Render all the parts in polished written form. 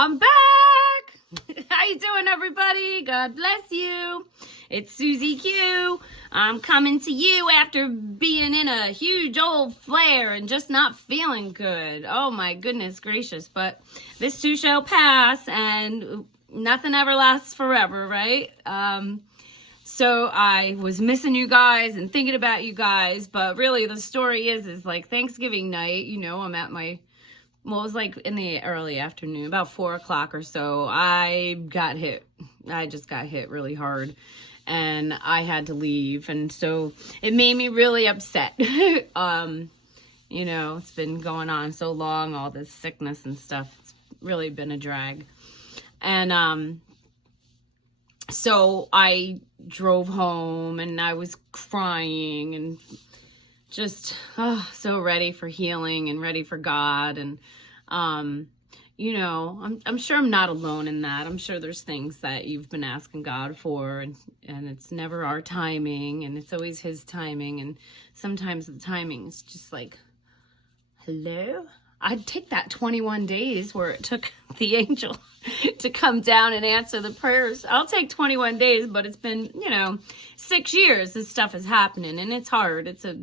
I'm back. How you doing, everybody? God bless you. It's Susie Q. I'm coming to you after being in a huge old flare and just not feeling good. Oh my goodness gracious. But this too shall pass, and nothing ever lasts forever, right? So I was missing you guys and thinking about you guys, but really the story is like Thanksgiving night, I'm at my, it was like in the early afternoon, about 4 o'clock or so, I got hit. I just got hit really hard and I had to leave. And so it made me really upset. It's been going on so long, all this sickness and stuff. It's really been a drag. And, so I drove home and I was crying and just so ready for healing and ready for God. And, I'm sure I'm not alone in that. I'm sure there's things that you've been asking God for, and it's never our timing, and it's always His timing. And sometimes the timing is just like, hello? I'd take that 21 days where it took the angel to come down and answer the prayers. I'll take 21 days, but it's been, 6 years this stuff is happening, and it's hard. It's a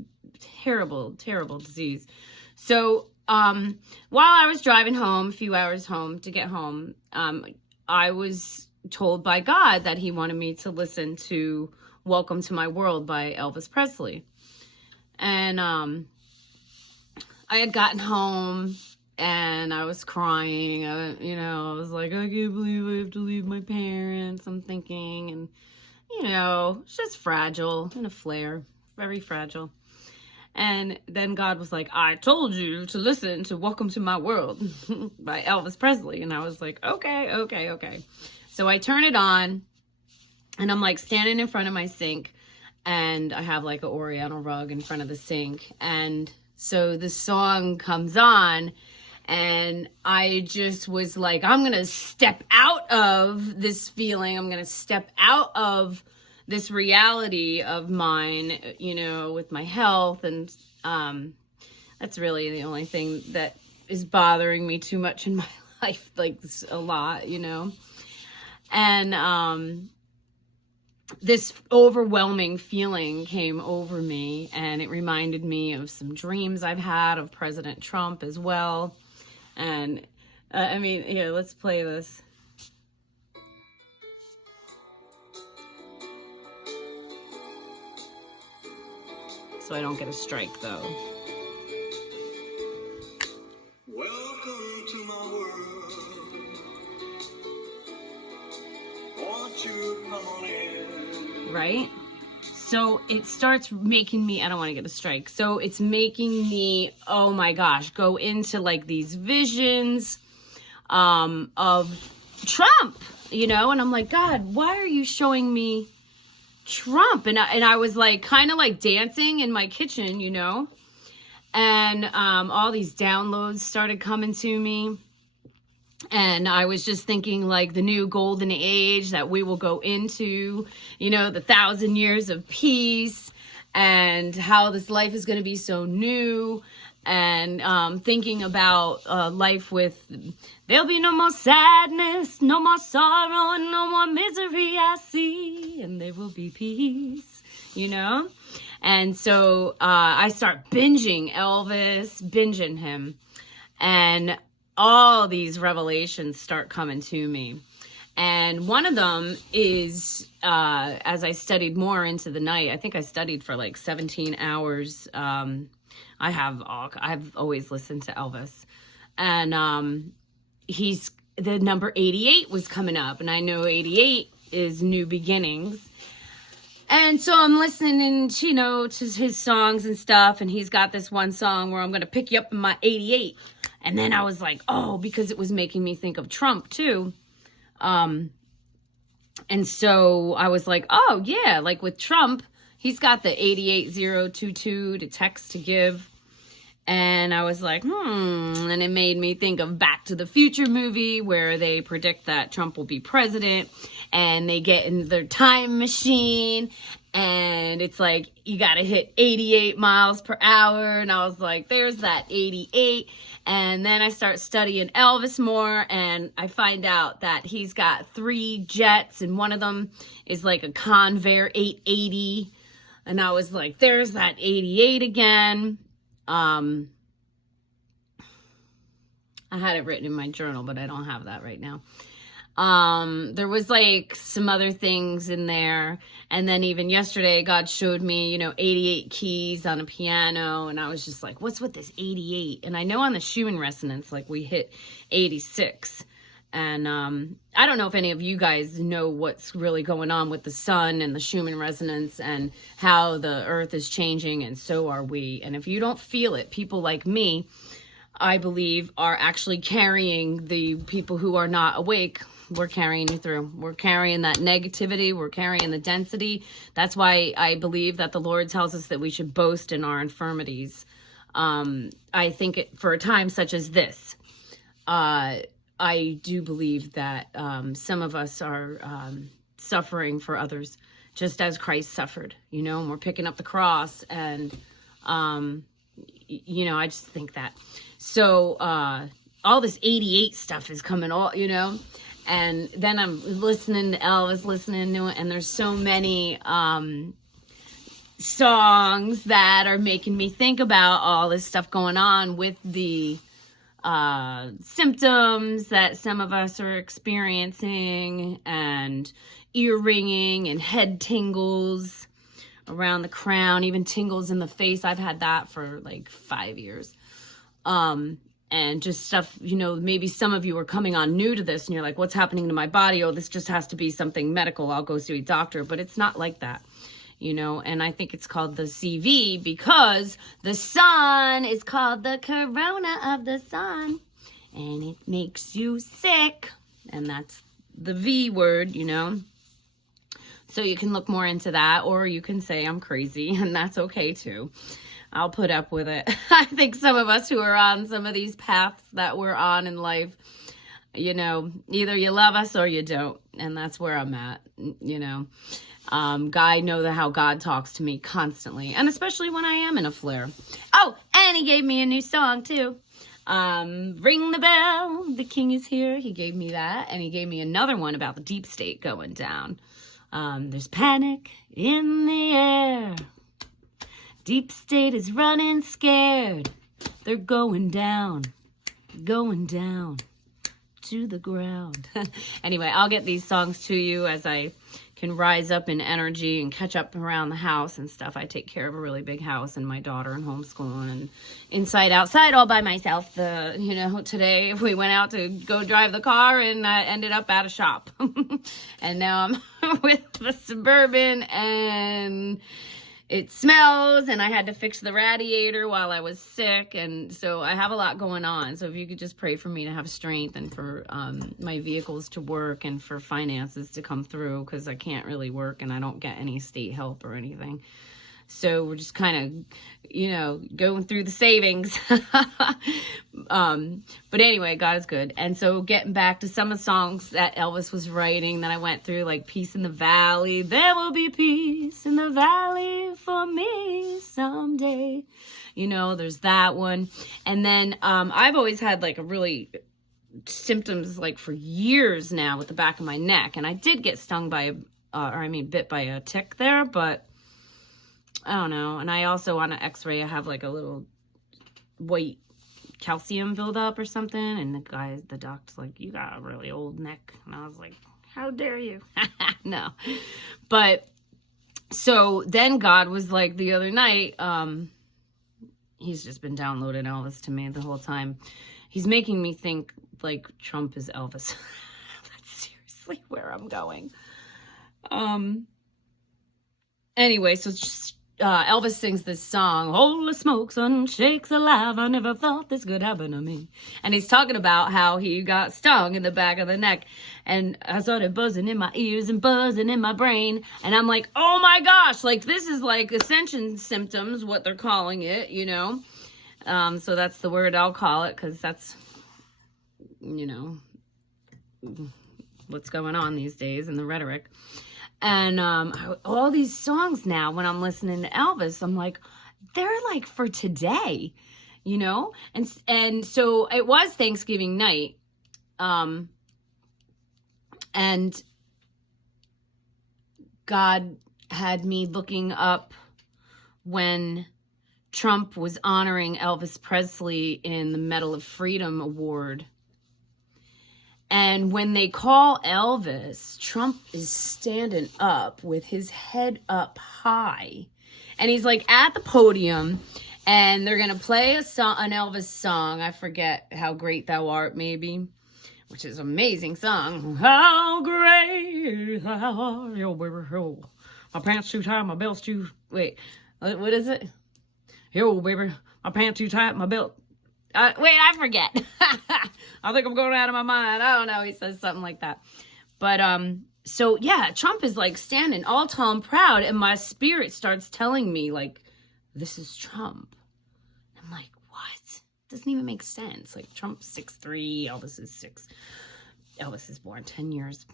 terrible, terrible disease. So while I was driving home, a few hours home to get home, I was told by God that He wanted me to listen to Welcome to My World by Elvis Presley. And I had gotten home and I was crying. I was like, I can't believe I have to leave my parents. I'm thinking, and it's just fragile, in a flare, very fragile. And then God was like, I told you to listen to Welcome to My World by Elvis Presley. And I was like, okay. So I turn it on and I'm like standing in front of my sink, and I have like an Oriental rug in front of the sink. And so the song comes on, and I just was like, I'm going to step out of this feeling. I'm going to step out of this reality of mine, with my health. And that's really the only thing that is bothering me too much in my life, like a lot, And this overwhelming feeling came over me, and it reminded me of some dreams I've had of President Trump as well. And here, let's play this. So I don't get a strike, though. Welcome to my world. Won't you come on in? Right? So it starts making me, I don't want to get a strike. So it's making me, oh my gosh, go into like these visions of Trump, and I'm like, God, why are you showing me Trump? And I was like kind of like dancing in my kitchen, and all these downloads started coming to me. And I was just thinking like the new golden age that we will go into, the 1,000 years of peace, and how this life is going to be so new. And thinking about life with, there'll be no more sadness, no more sorrow, and no more misery I see, and there will be peace, And so I start binging Elvis, binging him, and all these revelations start coming to me. And one of them is, as I studied more into the night, I think I studied for like 17 hours. I've always listened to Elvis, and the number 88 was coming up, and I know 88 is new beginnings. And so I'm listening, to his songs and stuff, and he's got this one song where I'm going to pick you up in my 88. And then I was like, oh, because it was making me think of Trump too. And so I was like, oh yeah, like with Trump, he's got the 88022 to text to give. And I was like, and it made me think of Back to the Future movie where they predict that Trump will be president, and they get in their time machine, and it's like, you got to hit 88 miles per hour. And I was like, there's that 88. And then I start studying Elvis more, and I find out that he's got 3 jets, and one of them is like a Convair 880. And I was like, there's that 88 again. I had it written in my journal, but I don't have that right now. There was like some other things in there. And then even yesterday, God showed me, 88 keys on a piano. And I was just like, what's with this 88? And I know on the Schumann resonance, like we hit 86. And I don't know if any of you guys know what's really going on with the sun and the Schumann resonance and how the earth is changing, and so are we. And if you don't feel it, people like me, I believe, are actually carrying the people who are not awake. We're carrying you through. We're carrying that negativity. We're carrying the density. That's why I believe that the Lord tells us that we should boast in our infirmities. I think for a time such as this, I do believe that some of us are suffering for others, just as Christ suffered, and we're picking up the cross. And, I just think that. So all this 88 stuff is coming and then I'm listening to Elvis, listening to it, and there's so many songs that are making me think about all this stuff going on with the symptoms that some of us are experiencing, and ear ringing and head tingles around the crown, even tingles in the face. I've had that for like 5 years. And just stuff, maybe some of you are coming on new to this and you're like, what's happening to my body? Oh, this just has to be something medical. I'll go see a doctor. But it's not like that, and I think it's called the CV because the sun is called the corona of the sun, and it makes you sick. And that's the V word, So you can look more into that, or you can say I'm crazy, and that's okay too. I'll put up with it. I think some of us who are on some of these paths that we're on in life, either you love us or you don't. And that's where I'm at, I know how God talks to me constantly, and especially when I am in a flare. Oh, and he gave me a new song too. Ring the bell, the king is here. He gave me that, and he gave me another one about the deep state going down. There's panic in the air. Deep state is running scared. They're going down to the ground. Anyway, I'll get these songs to you as I can rise up in energy and catch up around the house and stuff. I take care of a really big house and my daughter and homeschooling and inside, outside, all by myself. Today we went out to go drive the car and I ended up at a shop. And now I'm with the Suburban, and it smells, and I had to fix the radiator while I was sick, and so I have a lot going on. So if you could just pray for me to have strength, and for my vehicles to work, and for finances to come through, because I can't really work and I don't get any state help or anything. So we're just kind of, going through the savings. But anyway, God is good. And so getting back to some of the songs that Elvis was writing that I went through, like Peace in the Valley. There will be peace in the valley for me someday. There's that one. And then I've always had like a really symptoms like for years now with the back of my neck. And I did get stung by bit by a tick there, but I don't know. And I also on an x-ray, I have like a little white calcium buildup or something. And the doctor's like, you got a really old neck. And I was like, how dare you? No. But so then God was like the other night, he's just been downloading Elvis to me the whole time. He's making me think like Trump is Elvis. That's seriously where I'm going. Anyway, so just Elvis sings this song, holy smokes and shakes alive, I never thought this could happen to me. And he's talking about how he got stung in the back of the neck, and I started buzzing in my ears and buzzing in my brain, and I'm like, oh my gosh, like this is like ascension symptoms, what they're calling it, so that's the word I'll call it, because that's what's going on these days in the rhetoric. And all these songs now, when I'm listening to Elvis, I'm like, they're like for today. you know? And so it was Thanksgiving night. And God had me looking up when Trump was honoring Elvis Presley in the Medal of Freedom Award. And when they call Elvis, Trump is standing up with his head up high. And he's like at the podium, and they're going to play an Elvis song. I forget, How Great Thou Art, maybe, which is an amazing song. How great thou art. Yo, baby, yo. My pants too tight, my belt's too... Wait, what is it? Yo, baby, my pants too tight, my belt... wait, I forget. I think I'm going out of my mind. I don't know. He says something like that. But, so, yeah, Trump is, like, standing all tall and proud, and my spirit starts telling me, like, this is Trump. I'm like, what? Doesn't even make sense. Like, Trump's 6'3", Elvis is 6. Elvis is born 10 years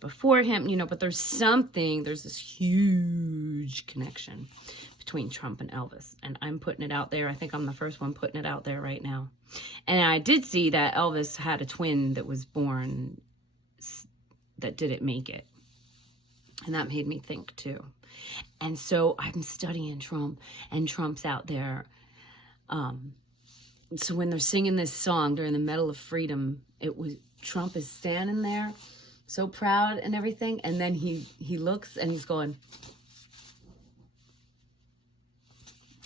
before him, you know, but there's this huge connection between Trump and Elvis, and I'm putting it out there. I think I'm the first one putting it out there right now. And I did see that Elvis had a twin that was born that didn't make it, and that made me think too. And so I'm studying Trump, and Trump's out there. So when they're singing this song during the Medal of Freedom, Trump is standing there so proud and everything, and then he looks and he's going,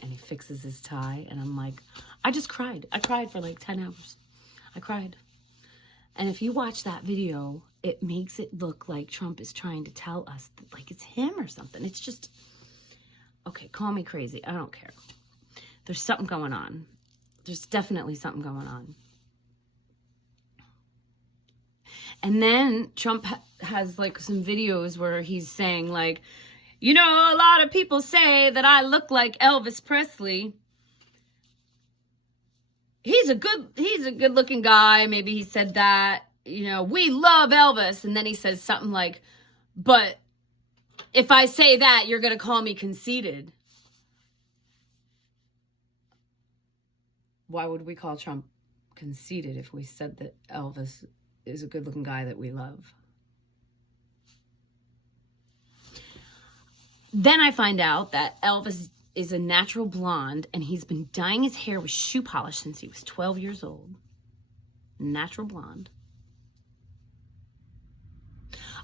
and he fixes his tie, and I'm like, I just cried. I cried for like 10 hours. I cried. And if you watch that video, it makes it look like Trump is trying to tell us that, like, it's him or something. It's just, okay, call me crazy. I don't care. There's something going on. There's definitely something going on. And then Trump has, like, some videos where he's saying, like, you know, a lot of people say that I look like Elvis Presley. He's a good looking guy. Maybe he said that, you know, we love Elvis. And then he says something like, but if I say that, you're going to call me conceited. Why would we call Trump conceited if we said that Elvis is a good looking guy that we love? Then I find out that Elvis is a natural blonde, and he's been dyeing his hair with shoe polish since he was 12 years old. Natural blonde.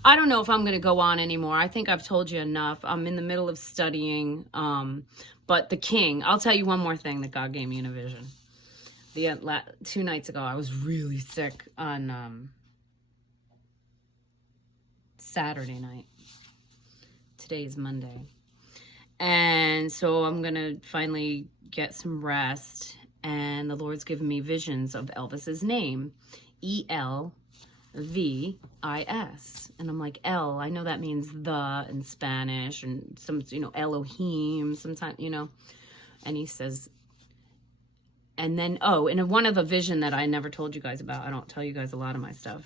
I don't know if I'm going to go on anymore. I think I've told you enough. I'm in the middle of studying. But the king, I'll tell you one more thing that God gave me in a vision. 2 nights ago, I was really sick on Saturday night. Today is Monday. And so I'm going to finally get some rest. And the Lord's given me visions of Elvis's name. Elvis. And I'm like, L, I know that means the in Spanish. And some, you know, Elohim sometimes, you know. And he says, and then, in one of the vision that I never told you guys about, I don't tell you guys a lot of my stuff.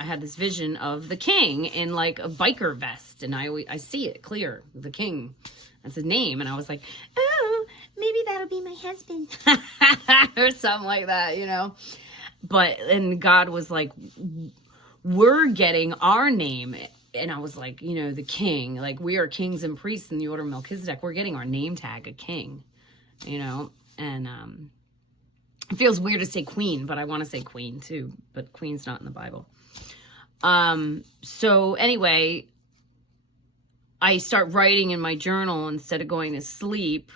I had this vision of the king in like a biker vest, and I see it clear, the king. That's his name, and I was like, oh, maybe that'll be my husband, or something like that, you know. And God was like, we're getting our name, and I was like, you know, the king, like we are kings and priests in the order of Melchizedek. We're getting our name tag, a king, you know, and it feels weird to say queen, but I want to say queen too, but queen's not in the Bible. So anyway, I start writing in my journal instead of going to sleep,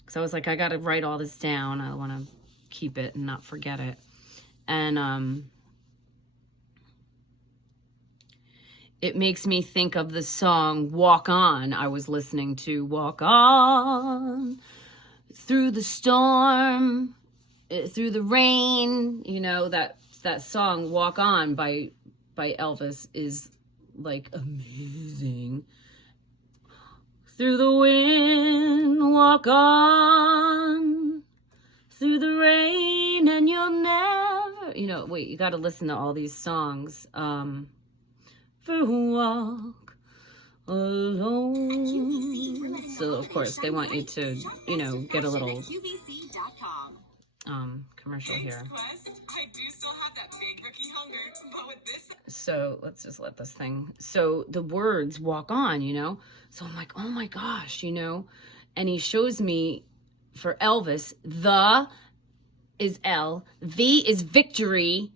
because I was like, I got to write all this down. I want to keep it and not forget it. And, it makes me think of the song Walk On. I was listening to Walk On through the storm, through the rain, you know, that song Walk On by Elvis is like amazing. Through the wind, walk on, through the rain, and you'll never, you know, wait, you got to listen to all these songs. For a walk alone. So of course they want you to, you know, get a little commercial here. Quest, I do still have that big rookie hunger, but with this... So let's just let this thing, so the words walk on, you know? So I'm like, oh my gosh, you know? And he shows me for Elvis, the is L, V is victory,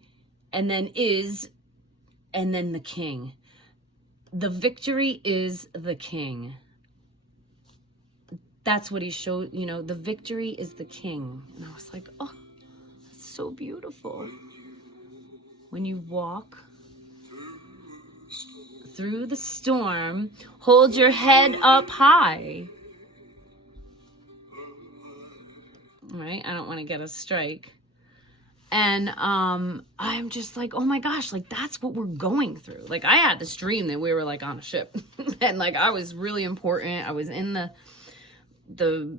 and then is, and then the king. The victory is the king. That's what he showed, you know, the victory is the king. And I was like, oh, that's so beautiful. When you walk through the storm, hold your head up high. Right? I don't want to get a strike. And I'm just like, oh my gosh, like that's what we're going through. Like I had this dream that we were like on a ship and like I was really important. I was in the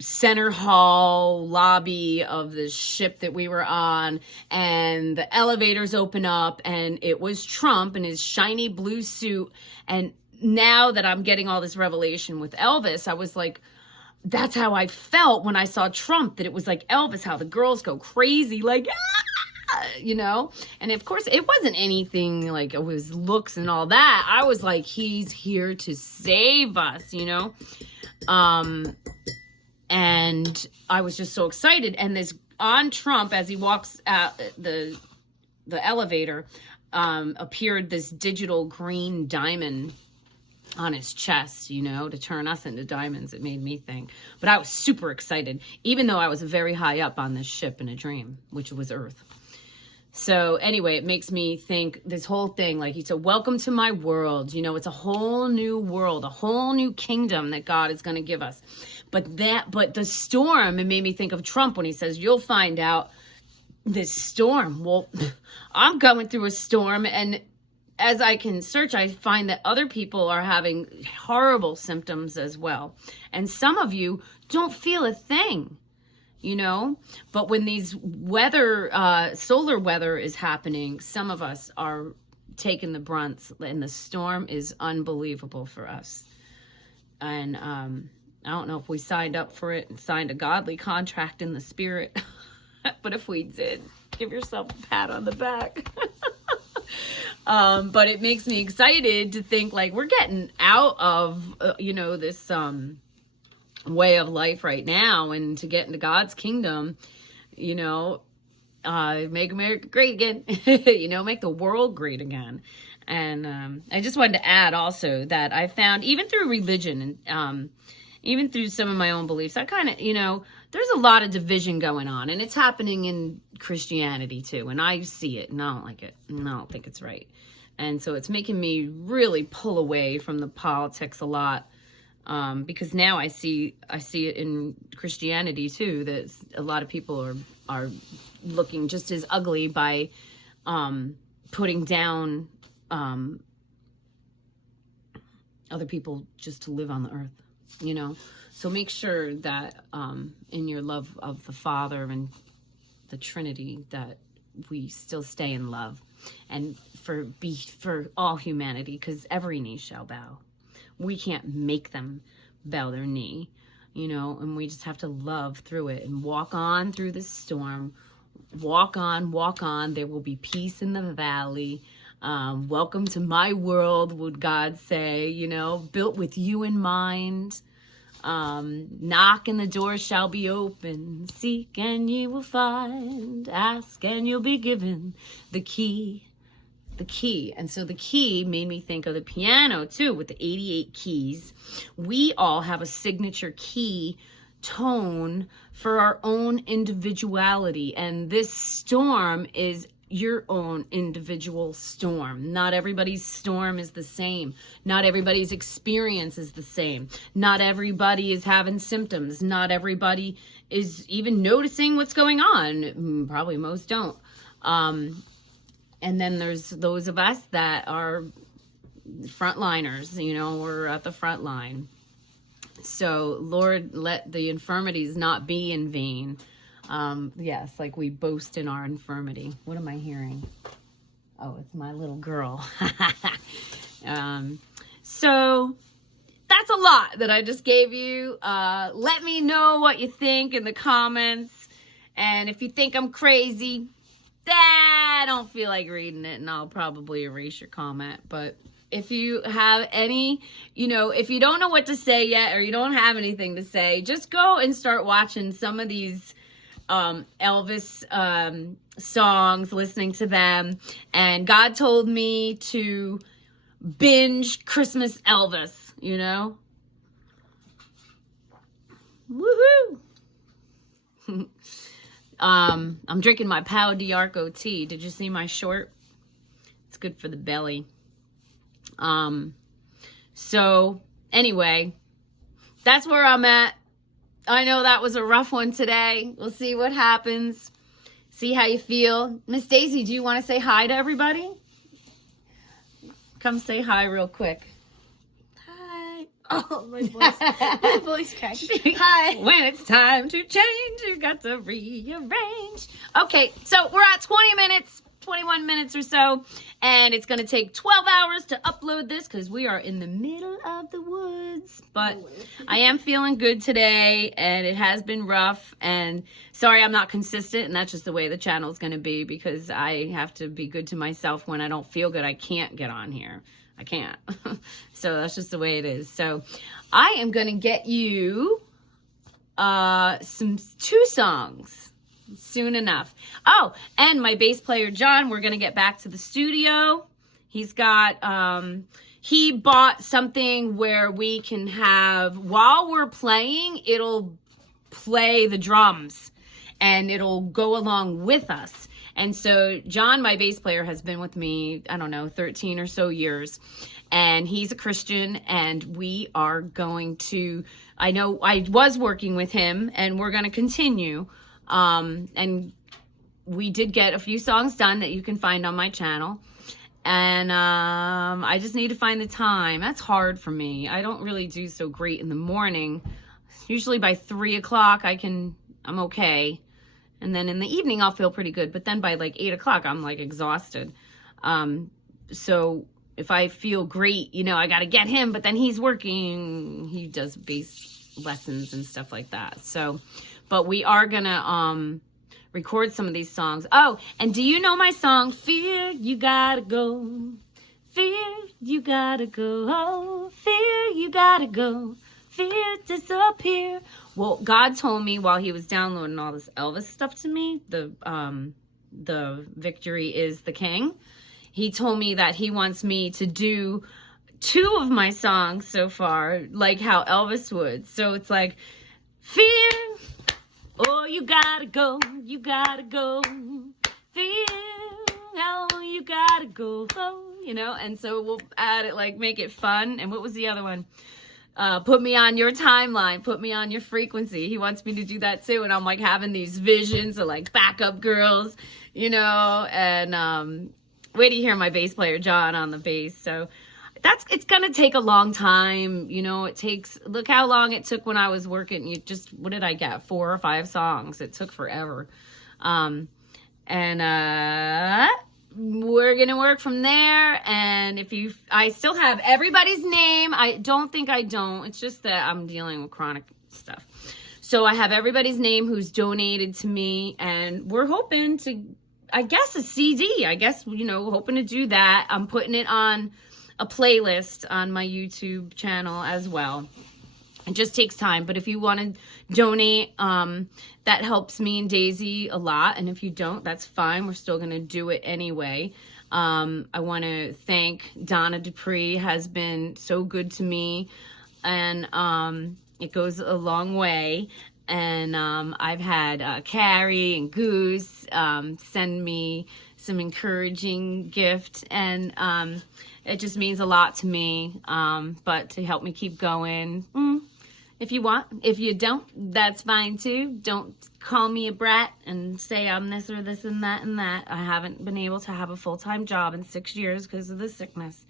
center hall lobby of the ship that we were on, and the elevators open up and it was Trump in his shiny blue suit. And now that I'm getting all this revelation with Elvis, I was like, that's how I felt when I saw Trump, that it was like Elvis, how the girls go crazy, like, ah, you know? And of course, it wasn't anything like it was looks and all that. I was like, he's here to save us, you know? And I was just so excited. And this on Trump, as he walks out the elevator, appeared this digital green diamond on his chest, you know, to turn us into diamonds. It made me think. But I was super excited, even though I was very high up on this ship in a dream, which was Earth. So anyway, it makes me think this whole thing, like he said, welcome to my world. You know, it's a whole new world, a whole new kingdom that God is going to give us. But the storm, it made me think of Trump when he says, you'll find out this storm. Well, I'm going through a storm, and as I can search, I find that other people are having horrible symptoms as well. And some of you don't feel a thing, you know? But when these solar weather is happening, some of us are taking the brunts, and the storm is unbelievable for us. And I don't know if we signed up for it and signed a godly contract in the spirit, but if we did, give yourself a pat on the back. But it makes me excited to think like we're getting out of, you know, this way of life right now, and to get into God's kingdom, you know, make America great again, you know, make the world great again. And I just wanted to add also that I found even through religion and even through some of my own beliefs, I kind of, you know, there's a lot of division going on, and it's happening in Christianity too. And I see it, and I don't like it, and I don't think it's right. And so it's making me really pull away from the politics a lot, because now I see it in Christianity too, that a lot of people are looking just as ugly by putting down other people just to live on the earth, you know. So make sure that in your love of the Father and the Trinity, that we still stay in love, and for all humanity, because every knee shall bow. We can't make them bow their knee, you know, and we just have to love through it and walk on through the storm. Walk on, walk on. There will be peace in the valley. Welcome to my world, would God say, you know, built with you in mind. Knock and the door shall be open. Seek and ye will find. Ask and you'll be given the key. The key. And so the key made me think of the piano too, with the 88 keys. We all have a signature key tone for our own individuality. And this storm is your own individual storm. Not everybody's storm is the same. Not everybody's experience is the same. Not everybody is having symptoms. Not everybody is even noticing what's going on. Probably most don't. And then there's those of us that are frontliners, you know, we're at the front line. So Lord, let the infirmities not be in vain. Yes, like we boast in our infirmity. What am I hearing? Oh, it's my little girl. So that's a lot that I just gave you. Let me know what you think in the comments. And if you think I'm crazy, I don't feel like reading it, and I'll probably erase your comment. But if you have any, if you don't know what to say yet, or you don't have anything to say, just go and start watching some of these Elvis songs, listening to them. And God told me to binge Christmas Elvis, Woohoo! I'm drinking my Pau d'Arco tea. Did you see my short? It's good for the belly. So anyway, that's where I'm at. I know that was a rough one today. We'll see what happens. See how you feel. Miss Daisy, do you want to say hi to everybody? Come say hi real quick. Hi. Oh, my voice cracked. Hi. When it's time to change, you got to rearrange. Okay, so we're at 21 minutes or so, and it's going to take 12 hours to upload this because we are in the middle of the woods. But I am feeling good today, and it has been rough, and sorry I'm not consistent, and that's just the way the channel is going to be because I have to be good to myself. When I don't feel good, I can't get on here. I can't. So that's just the way it is. So I am going to get you two songs soon enough. Oh, and my bass player, John, we're going to get back to the studio. He's got, he bought something where we can have, while we're playing, it'll play the drums and it'll go along with us. And so John, my bass player, has been with me, 13 or so years. And he's a Christian, and we are going to, I know I was working with him, and we're going to continue. And we did get a few songs done that you can find on my channel. And I just need to find the time. That's hard for me. I don't really do so great in the morning. Usually by 3 o'clock, I'm okay. And then in the evening, I'll feel pretty good. But then by like 8 o'clock, I'm like exhausted. So if I feel great, I got to get him. But then he's working. He does bass lessons and stuff like that. So, but we are going to record some of these songs. Oh, and do you know my song, Fear, You Gotta Go? Fear, you gotta go. Oh, fear, you gotta go. Fear, disappear. Well, God told me while he was downloading all this Elvis stuff to me, the Victory is the King. He told me that he wants me to do 2 of my songs so far, like how Elvis would. So it's like, fear, oh, you gotta go, you gotta go. Fear, oh, you gotta go, and so we'll add it, like, make it fun. And what was the other one? Put me on your timeline, put me on your frequency. He wants me to do that too. And I'm like having these visions of like backup girls, and wait to hear my bass player, John, on the bass. So it's going to take a long time. It takes, look how long it took when I was working. What did I get? 4 or 5 songs. It took forever. We're going to work from there. And I still have everybody's name. I don't think I don't. It's just that I'm dealing with chronic stuff. So I have everybody's name who's donated to me, and we're hoping to, I guess, a CD. I guess, hoping to do that. I'm putting it on a playlist on my YouTube channel as well. It just takes time. But if you want to donate, that helps me and Daisy a lot. And if you don't, that's fine. We're still going to do it anyway. I want to thank Donna Dupree, has been so good to me. And it goes a long way. And I've had Carrie and Goose send me some encouraging gift. And it just means a lot to me. But to help me keep going, if you want. If you don't, that's fine too. Don't call me a brat and say I'm this or this and that and that. I haven't been able to have a full-time job in 6 years because of the sickness.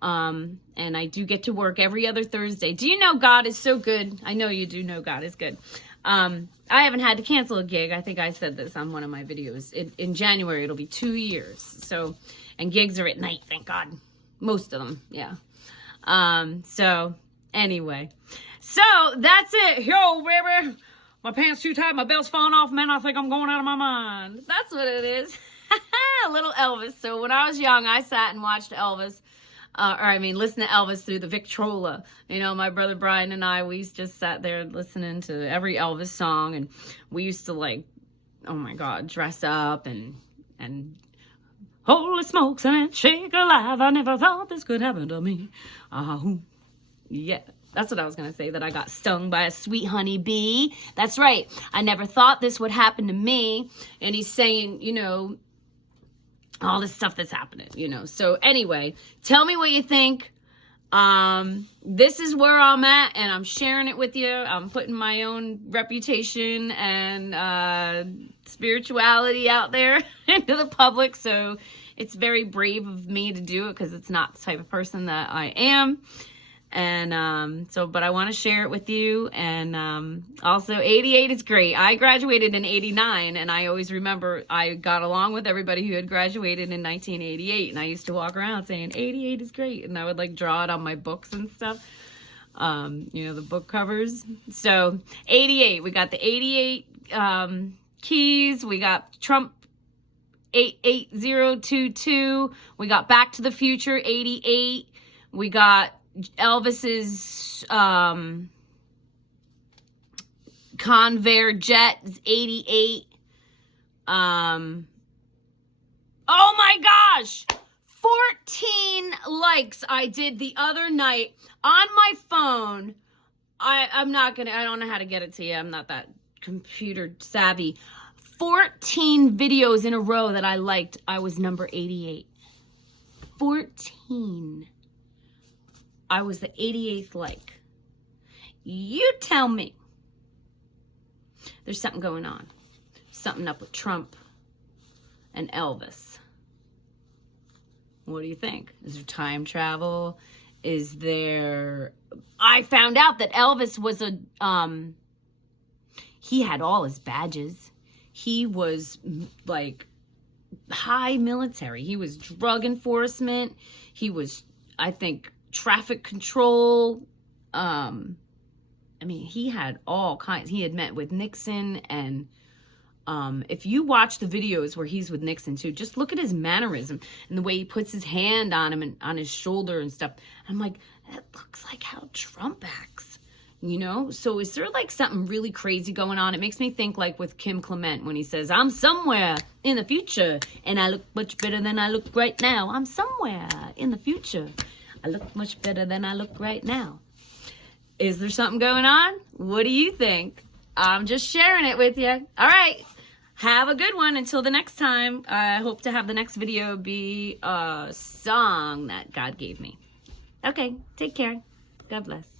And I do get to work every other Thursday. Do you know God is so good? I know you do know God is good. I haven't had to cancel a gig. I think I said this on one of my videos. In January, it'll be 2 years. So, and gigs are at night, thank God. Most of them, yeah. So, anyway. So, that's it. Yo, baby. My pants too tight, my belt's falling off, man, I think I'm going out of my mind. That's what it is. Little Elvis. So when I was young, I sat and watched Elvis. Listen to Elvis through the Victrola. You know, my brother Brian and I, we just sat there listening to every Elvis song, and we used to, like, oh my God, dress up and holy smokes and shake alive, I never thought this could happen to me. Yeah, that's what I was going to say, that I got stung by a sweet honey bee. That's right. I never thought this would happen to me. And he's saying, you know, all this stuff that's happening, you know. So anyway, tell me what you think. This is where I'm at, and I'm sharing it with you. I'm putting my own reputation and spirituality out there into the public. So it's very brave of me to do it, because it's not the type of person that I am. And but I want to share it with you. And also, 88 is great. I graduated in 89, and I always remember I got along with everybody who had graduated in 1988, and I used to walk around saying 88 is great, and I would like draw it on my books and stuff, you know, the book covers. So 88, we got the 88 keys, we got Trump 88022, we got Back to the Future 88, we got Elvis's Convair Jet is 88. Oh my gosh, 14 likes I did the other night on my phone. I don't know how to get it to you. I'm not that computer savvy. 14 videos in a row that I liked. I was number 88. 14. I was the 88th like. You tell me. There's something going on. Something up with Trump and Elvis. What do you think? Is there time travel? Is there... I found out that Elvis was a... he had all his badges. He was, like, high military. He was drug enforcement. He was, I think... traffic control. He had all kinds. He had met with Nixon, and if you watch the videos where he's with Nixon too, just look at his mannerism and the way he puts his hand on him and on his shoulder and stuff. I'm like, that looks like how Trump acts, you know? So is there like something really crazy going on? It makes me think like with Kim Clement when he says, I'm somewhere in the future and I look much better than I look right now. I'm somewhere in the future. I look much better than I look right now. Is there something going on? What do you think? I'm just sharing it with you. All right. Have a good one. Until the next time, I hope to have the next video be a song that God gave me. Okay. Take care. God bless.